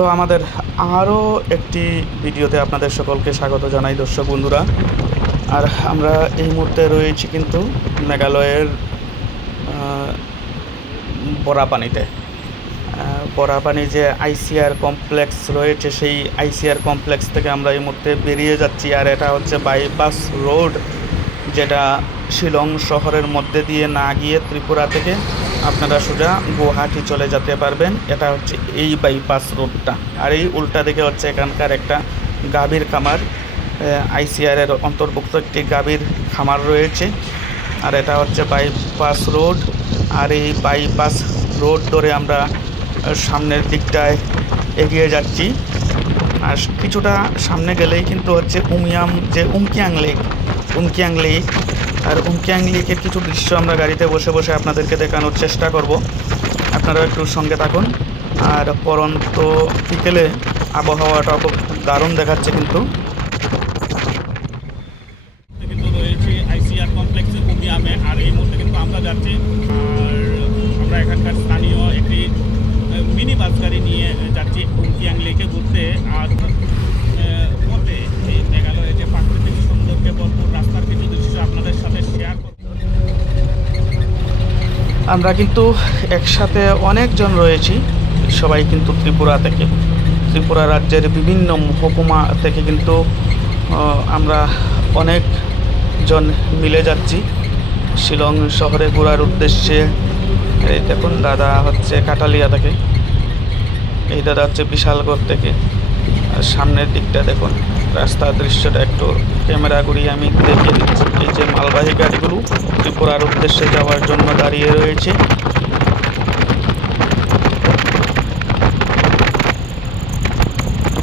তো আমাদের আরও একটি ভিডিওতে আপনাদের সকলকে স্বাগত জানাই দর্শক বন্ধুরা। আর আমরা এই মুহূর্তে রয়েছি কিন্তু মেঘালয়ের বরাপানিতে। বরাপানি যে আইসিআর কমপ্লেক্স রয়েছে, সেই আইসিআর কমপ্লেক্স থেকে আমরা এই মুহূর্তে বেরিয়ে যাচ্ছি। আর এটা হচ্ছে বাইপাস রোড, যেটা শিলং শহরের মধ্যে দিয়ে না গিয়ে ত্রিপুরা থেকে আপনারা সোজা গুয়াহাটি চলে যেতে পারবেন। এটা হচ্ছে এই বাইপাস রোডটা। আর এই উল্টা দিকে হচ্ছে এখানকার একটা গাভীর খামার, আইসিআরের অন্তর্ভুক্ত একটি গাভীর খামার রয়েছে। আর এটা হচ্ছে বাইপাস রোড। আর এই বাইপাস রোড ধরে আমরা সামনের দিকটায় এগিয়ে যাচ্ছি। আর কিছুটা সামনে গেলেই কিন্তু হচ্ছে উমকিয়াং লেক। আর উমকিয়াং লেকের কিছু দৃশ্য আমরা গাড়িতে বসে বসে আপনাদেরকে দেখানোর চেষ্টা করব। আপনারা একটু সঙ্গে থাকুন। আর পরন্ত বিকেলে আবহাওয়াটা খুব দারুণ দেখাচ্ছে কিন্তু। রয়েছে আইসিআর কমপ্লেক্সের উমিয়ামে। আর এই মুহূর্তে কিন্তু আমরা যাচ্ছি। আর আমরা এখানকার স্থানীয় একটি মিনি বাস গাড়ি নিয়ে যাচ্ছি উমকিয়াং লেকে ঘুরতে। আর পথে এই মেঘালয়ের যে প্রাকৃতিক সৌন্দর্যে ভরপুর রাস্তার কিছু দৃশ্য আপনাদের সাথে শেয়ার করব। আমরা কিন্তু একসাথে অনেকজন রয়েছি, সবাই কিন্তু ত্রিপুরা রাজ্যের বিভিন্ন মহকুমা থেকে কিন্তু আমরা অনেকজন মিলে যাচ্ছি শিলং শহরে ঘোরার উদ্দেশ্যে। এই দেখুন দাদা হচ্ছে কাটালিয়া থেকে, এই দাদা হচ্ছে বিশালগড় থেকে। আর সামনের দিকটা দেখুন, রাস্তার দৃশ্যটা একটু ক্যামেরা ঘুরিয়ে আমি দেখিয়ে দিচ্ছি। এই যে মালবাহী গাড়িগুলো ত্রিপুরার উদ্দেশ্যে যাওয়ার জন্য দাঁড়িয়ে রয়েছে।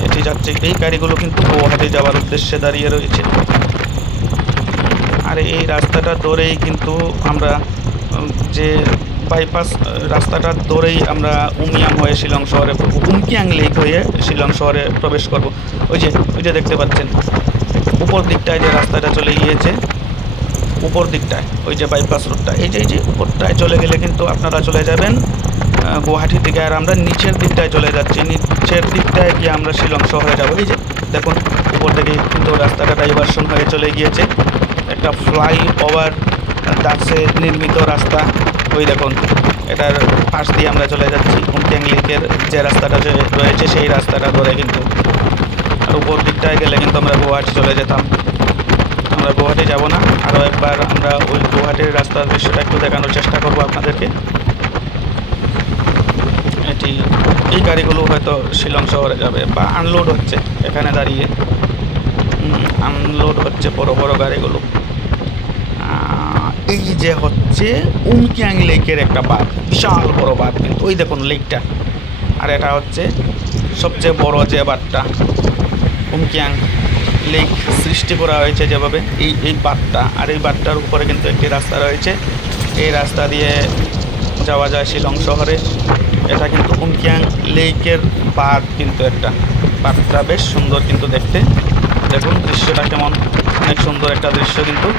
এটি যাচ্ছে, এই গাড়িগুলো কিন্তু গুয়াহাটি যাওয়ার উদ্দেশ্যে দাঁড়িয়ে রয়েছে। আর এই রাস্তাটা ধরেই কিন্তু আমরা যে বাইপাস রাস্তাটা ধরেই আমরা উমিয়াম হয়ে শিলং শহরে, উমকিয়াং লেক হয়ে শিলং শহরে প্রবেশ করব। ওই যে দেখতে পাচ্ছেন উপর দিকটায় যে রাস্তাটা চলে গিয়েছে, উপর দিকটায় ওই যে বাইপাস রোডটা, এই যে উপরটায় চলে গেলে কিন্তু আপনারা চলে যাবেন গুয়াহাটি থেকে। আর আমরা নিচের দিকটায় চলে যাচ্ছি, নিচের দিকটায় গিয়ে আমরা শিলং শহরে যাব। এই যে দেখুন উপর থেকে কিন্তু রাস্তাটা ডাইভার্সন হয়ে চলে গিয়েছে, একটা ফ্লাইওভার দাসে নির্মিত রাস্তা। ওই দেখুন এটার পাশ দিয়ে আমরা চলে যাচ্ছি উমকিয়াং লেকের যে রাস্তাটা রয়েছে সেই রাস্তাটা ধরে কিন্তু। আর উপর দিকটায় গেলে কিন্তু আমরা গুয়াহাটি চলে যেতাম। আমরা গুয়াহাটি যাব না, আরও একবার আমরা ওই গুয়াহাটির রাস্তার দৃশ্যটা একটু দেখানোর চেষ্টা করব আপনাদেরকে। এই গাড়িগুলো হয়তো শিলং শহরে যাবে বা আনলোড হচ্ছে, এখানে দাঁড়িয়ে আনলোড হচ্ছে বড় বড় গাড়িগুলো। এই যে হচ্ছে উমকিয়াং লেকের একটা বাঁধ, বিশাল বড় বাঁধ কিন্তু, ওই দেখুন লেকটা। আর এটা হচ্ছে সবচেয়ে বড় যে বাঁধটা, উমকিয়াং লেক সৃষ্টি করা হয়েছে যেভাবে, এই বাঁধটা। আর এই বাঁধটার উপরে কিন্তু একটি রাস্তা রয়েছে, এই রাস্তা দিয়ে যাওয়া যায় শিলং শহরে। এটা কিন্তু উমকিয়াং লেকের বাঁধ কিন্তু, একটা বাঁধটা বেশ সুন্দর কিন্তু দেখতে। দেখুন দৃশ্যটা কেমন, অনেক সুন্দর একটা দৃশ্য কিন্তু।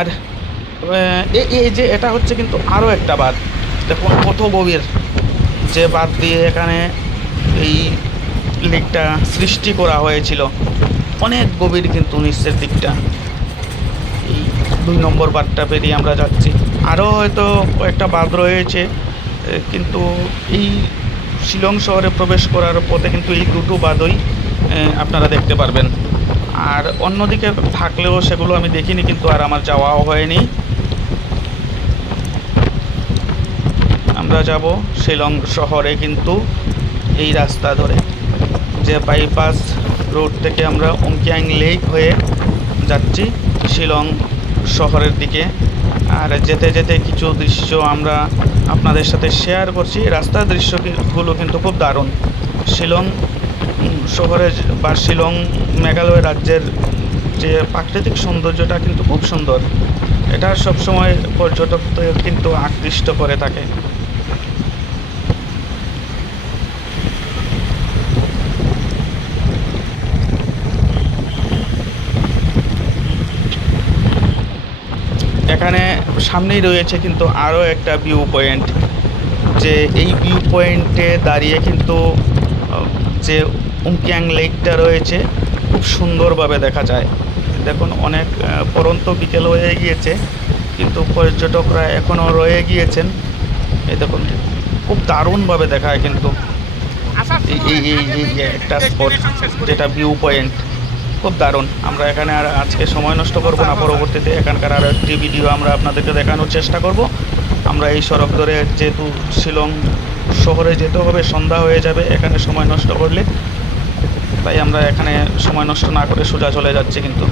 আর এই যে এটা হচ্ছে কিন্তু আরও একটা বাঁধ, দেখুন কত গভীর যে বাঁধ দিয়ে এখানে এই লেকটা সৃষ্টি করা হয়েছিল, অনেক গভীর কিন্তু নিচের দিকটা। এই 2 নম্বর বাঁধটা পেরিয়ে আমরা যাচ্ছি। আরও হয়তো একটা বাঁধ রয়েছে, কিন্তু এই শিলং শহরে প্রবেশ করার পথে কিন্তু এই দুটো বাঁধই আপনারা দেখতে পারবেন। আর অন্যদিকে থাকলেও সেগুলো আমি দেখিনি কিন্তু, আর আমার যাওয়াও হয়নি। আমরা যাব শিলং শহরে কিন্তু এই রাস্তা ধরে, যে বাইপাস রোড থেকে আমরা উমকিয়াং লেক হয়ে যাচ্ছি শিলং শহরের দিকে। আর যেতে যেতে কিছু দৃশ্য আমরা আপনাদের সাথে শেয়ার করছি। রাস্তার দৃশ্যগুলো কিন্তু খুব দারুণ। শিলং শহরের বা শিলং মেঘালয় রাজ্যের যে প্রাকৃতিক সৌন্দর্যটা কিন্তু খুব সুন্দর। এটা সবসময় পর্যটকদের কিন্তু আকৃষ্ট করে থাকে। এখানে সামনেই রয়েছে কিন্তু আরও একটা ভিউ পয়েন্ট, যে এই ভিউ পয়েন্টে দাঁড়িয়ে কিন্তু যে উমকিয়াং লেকটা রয়েছে খুব সুন্দরভাবে দেখা যায়। দেখুন অনেক পরন্ত বিকেল হয়ে গিয়েছে কিন্তু পর্যটকরা এখনও রয়ে গিয়েছেন। এই দেখুন খুব দারুণভাবে দেখায় কিন্তু এই এই এই এই যে একটা স্পট যেটা ভিউ পয়েন্ট খুব দারুণ। আমরা এখানে আর আজকে সময় নষ্ট করব না, পরবর্তীতে এখানকার আরও একটি ভিডিও আমরা আপনাদেরকে দেখানোর চেষ্টা করব। আমরা এই সড়ক ধরে যেহেতু শিলং শহরে যেতে হবে, সন্ধ্যা হয়ে যাবে এখানে সময় নষ্ট করলে, তাই আমরা এখানে সময় নষ্ট না করে সোজা চলে যাচ্ছি কিন্তু।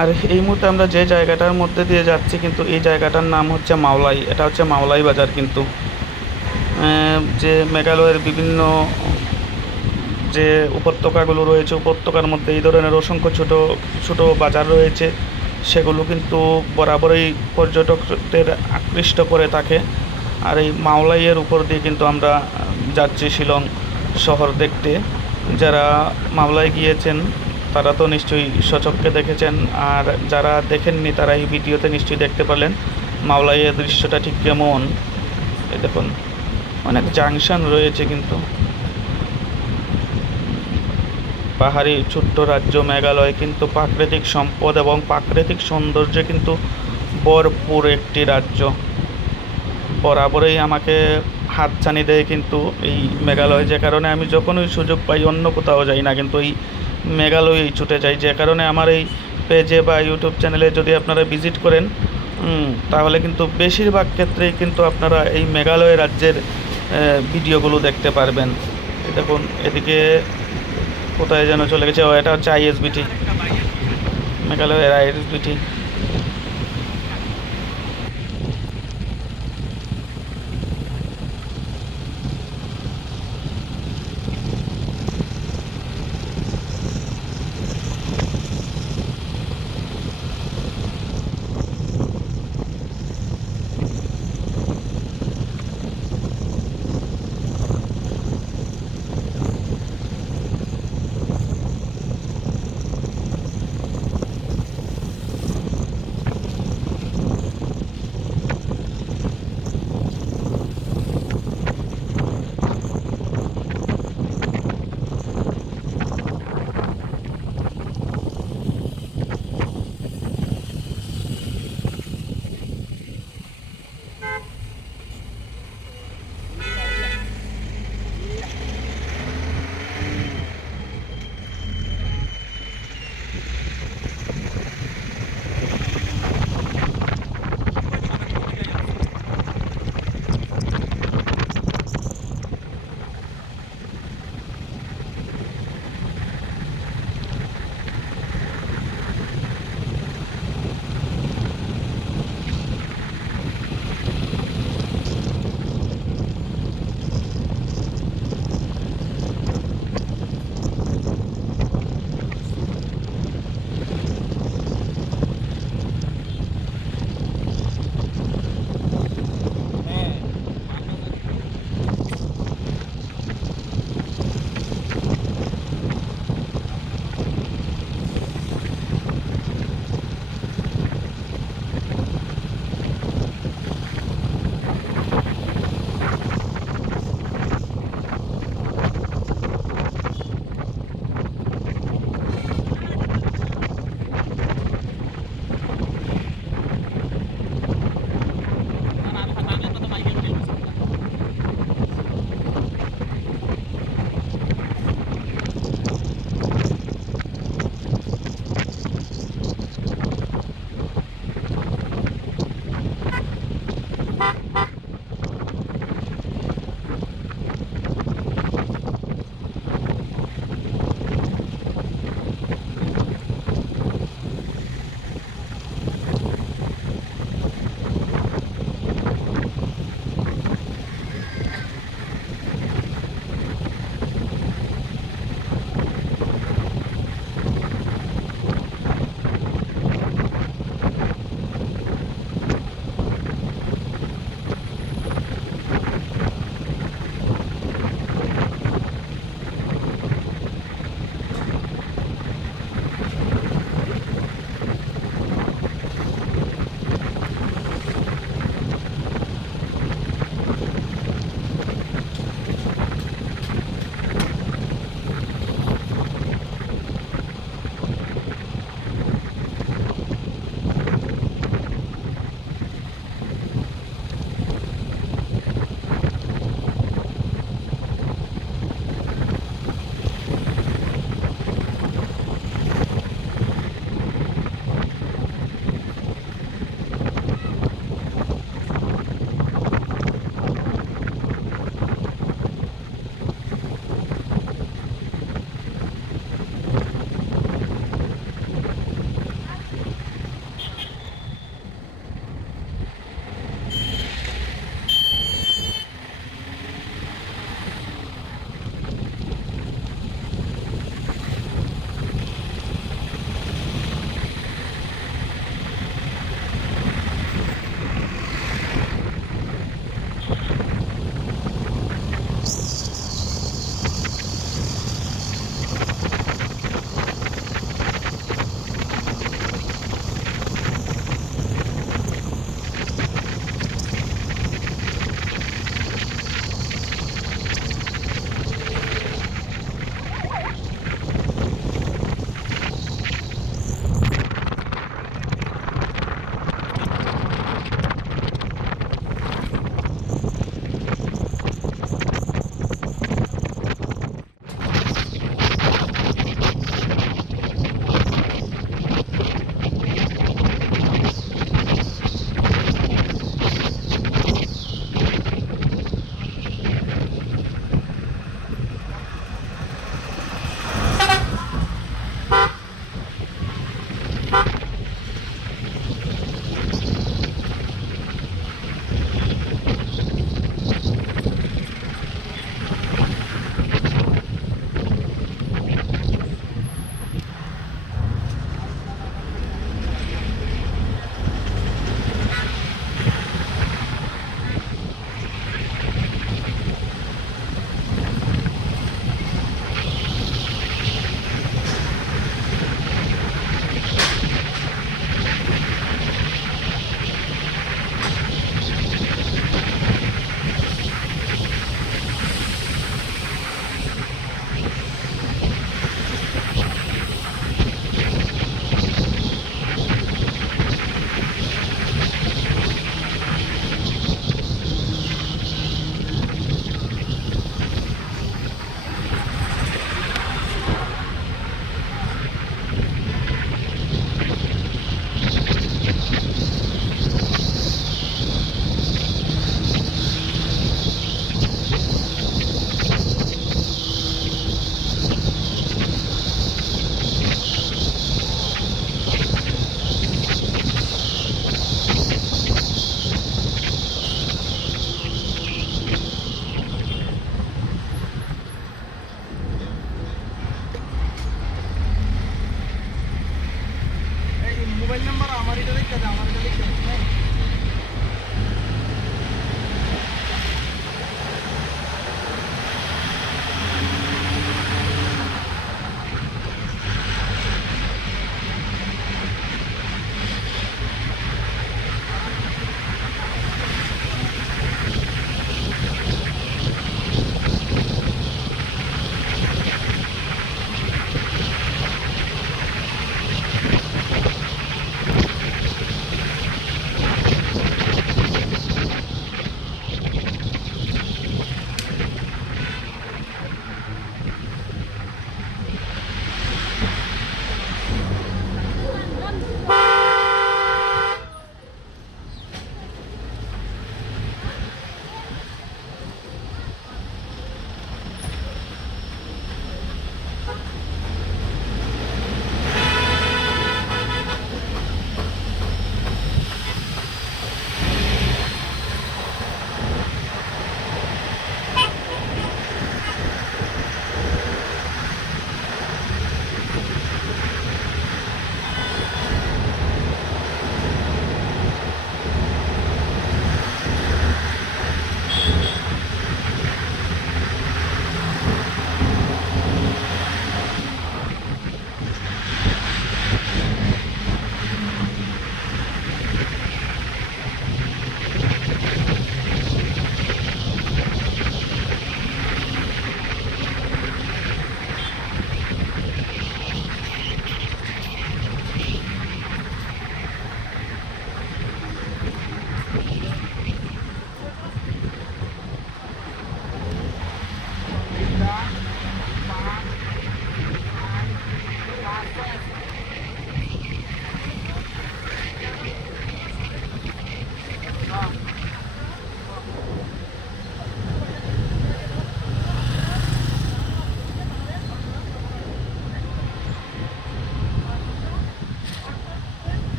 আর এই মুহূর্তে আমরা যে জায়গাটার মধ্যে দিয়ে যাচ্ছি কিন্তু এই জায়গাটার নাম হচ্ছে মাওলাই। এটা হচ্ছে মাওলাই বাজার কিন্তু, যে মেঘালয়ের বিভিন্ন যে উপত্যকাগুলো রয়েছে উপত্যকার মধ্যে এই ধরনের অসংখ্য ছোট ছোট বাজার রয়েছে, সেগুলো কিন্তু বরাবরই পর্যটকদের আকৃষ্ট করে থাকে। আর এই মাওলাইয়ের উপর দিয়ে কিন্তু আমরা যাচ্ছি শিলং শহর দেখতে। যারা মাওলাই গিয়েছেন তারা তো নিশ্চয়ই সচক্ষে দেখেছেন, আর যারা দেখেননি তারা এই ভিডিওতে নিশ্চয়ই দেখতে পারলেন মাওলাইয়ের দৃশ্যটা ঠিক কেমন। এই দেখুন অনেক জাংশন রয়েছে কিন্তু। পাহাড়ি ছোট্ট রাজ্য মেঘালয় কিন্তু প্রাকৃতিক সম্পদ এবং প্রাকৃতিক সৌন্দর্যে কিন্তু ভরপুর একটি রাজ্য। বরাবরই আমাকে হাতছানি দেয় কিন্তু এই মেঘালয়, যে কারণে আমি যখনই সুযোগ পাই অন্য কোথাও যাই না, কিন্তু এই মেঘালয়েই ছুটে যাই। যে কারণে আমার এই পেজে বা ইউটিউব চ্যানেলে যদি আপনারা ভিজিট করেন তাহলে কিন্তু বেশিরভাগ ক্ষেত্রেই কিন্তু আপনারা এই মেঘালয় রাজ্যের ভিডিওগুলো দেখতে পারবেন। দেখুন এদিকে কোথায় যেন চলে গেছে, ও এটা হচ্ছে আইএসবিটি, মেঘালয়ের আইএসবিটি।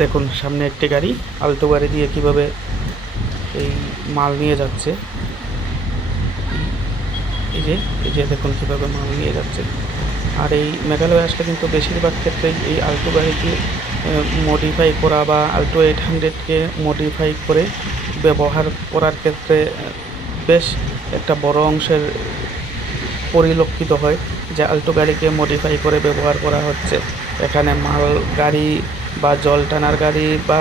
দেখুন সামনে একটি গাড়ি, আলটো গাড়ি দিয়ে কিভাবে এই মাল নিয়ে যাচ্ছে। এই যে দেখুন কীভাবে মাল নিয়ে যাচ্ছে। আর এই মেঘালয়ে আসলে কিন্তু বেশিরভাগ ক্ষেত্রেই এই আল্টো গাড়িকে মডিফাই করা বা আল্টো 800কে মডিফাই করে ব্যবহার করার ক্ষেত্রে বেশ একটা বড় অংশের পরিলক্ষিত হয় যে আল্টো গাড়িকে মডিফাই করে ব্যবহার করা হচ্ছে। এখানে মাল গাড়ি বা জল টানার গাড়ি বা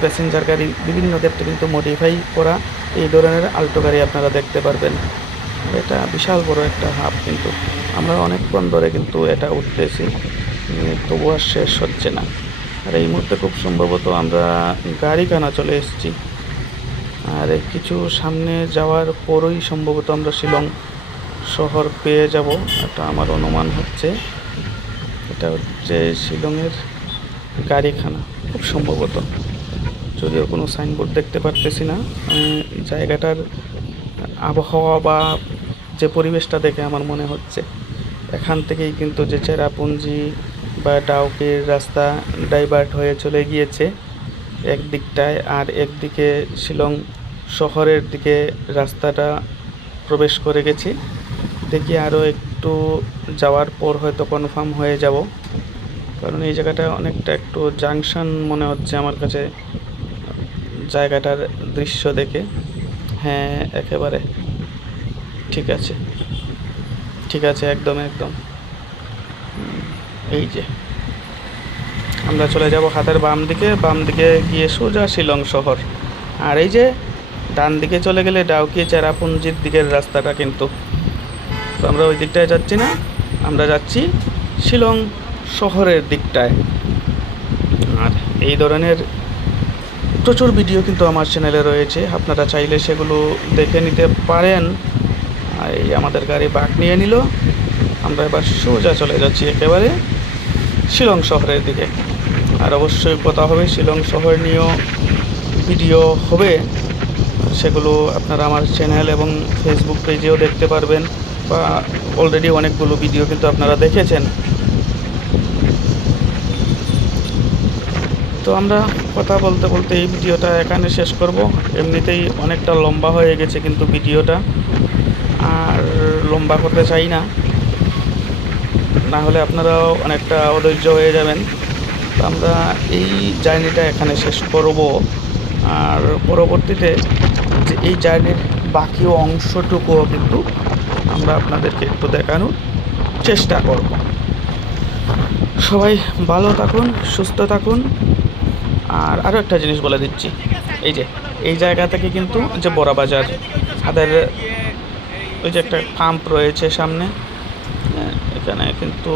প্যাসেঞ্জার গাড়ি বিভিন্ন ক্ষেত্রে কিন্তু মডিফাই করা এই ধরনের আল্টো গাড়ি আপনারা দেখতে পারবেন। এটা বিশাল বড় একটা হাব, কিন্তু আমরা অনেকক্ষণ ধরে কিন্তু এটা উঠতেছি, তবু আর শেষ হচ্ছে না। আর এই মুহূর্তে খুব সম্ভবত আমরা গাড়িখানা চলে এসেছি। আর কিছু সামনে যাওয়ার পরই সম্ভবত আমরা শিলং শহর পেয়ে যাব, এটা আমার অনুমান হচ্ছে। এটা হচ্ছে শিলংয়ের গাড়িখানা খুব সম্ভবত, যদিও কোনো সাইনবোর্ড দেখতে পারতেছি না। জায়গাটার আবহাওয়া বা যে পরিবেশটা দেখে আমার মনে হচ্ছে এখান থেকেই কিন্তু যে চেরাপুঞ্জি বা ডাউকির রাস্তা ডাইভার্ট হয়ে চলে গিয়েছে একদিকটায়, আর একদিকে শিলং শহরের দিকে রাস্তাটা প্রবেশ করে গেছি। দেখি আরও একটু যাওয়ার পর হয়তো কনফার্ম হয়ে যাব, কারণ এই জায়গাটা অনেকটা একটু জাংশন মনে হচ্ছে আমার কাছে জায়গাটার দৃশ্য দেখে। হ্যাঁ, একেবারে ঠিক আছে, একদম। এই যে আমরা চলে যাব হাতের বাম দিকে গিয়ে সোজা শিলং শহর। আর এই যে ডান দিকে চলে গেলে ডাউকি চেরাপুঞ্জির দিকের রাস্তাটা, কিন্তু তো আমরা ওই দিকটায় যাচ্ছি না, আমরা যাচ্ছি শিলং শহরের দিকটায়। আর এই ধরনের প্রচুর ভিডিও কিন্তু আমার চ্যানেলে রয়েছে, আপনারা চাইলে সেগুলো দেখে নিতে পারেন। আর এই আমাদের গাড়ি বাঁক নিয়ে নিল, আমরা এবার সোজা চলে যাচ্ছি একেবারে শিলং শহরের দিকে। আর অবশ্যই কথা হবে শিলং শহর নিয়েও ভিডিও হবে, সেগুলো আপনারা আমার চ্যানেল এবং ফেসবুক পেজেও দেখতে পারবেন, বা অলরেডি অনেকগুলো ভিডিও কিন্তু আপনারা দেখেছেন। তো আমরা কথা বলতে বলতে এই ভিডিওটা এখানে শেষ করব। এমনিতেই অনেকটা লম্বা হয়ে গেছে কিন্তু ভিডিওটা, আর লম্বা করতে চাই না, না হলে আপনারাও অনেকটা অধৈর্য হয়ে যাবেন। তো আমরা এই জার্নিটা এখানে শেষ করব, আর পরবর্তীতে যে এই জার্নির বাকি অংশটুকুও কিন্তু আমরা আপনাদেরকে একটু দেখানোর চেষ্টা করব। সবাই ভালো থাকুন, সুস্থ থাকুন। আর আরও একটা জিনিস বলে দিচ্ছি, এই যে এই জায়গা থেকে কিন্তু যে বড় বাজার তাদের ওই যে একটা পাম্প রয়েছে সামনে, এখানে কিন্তু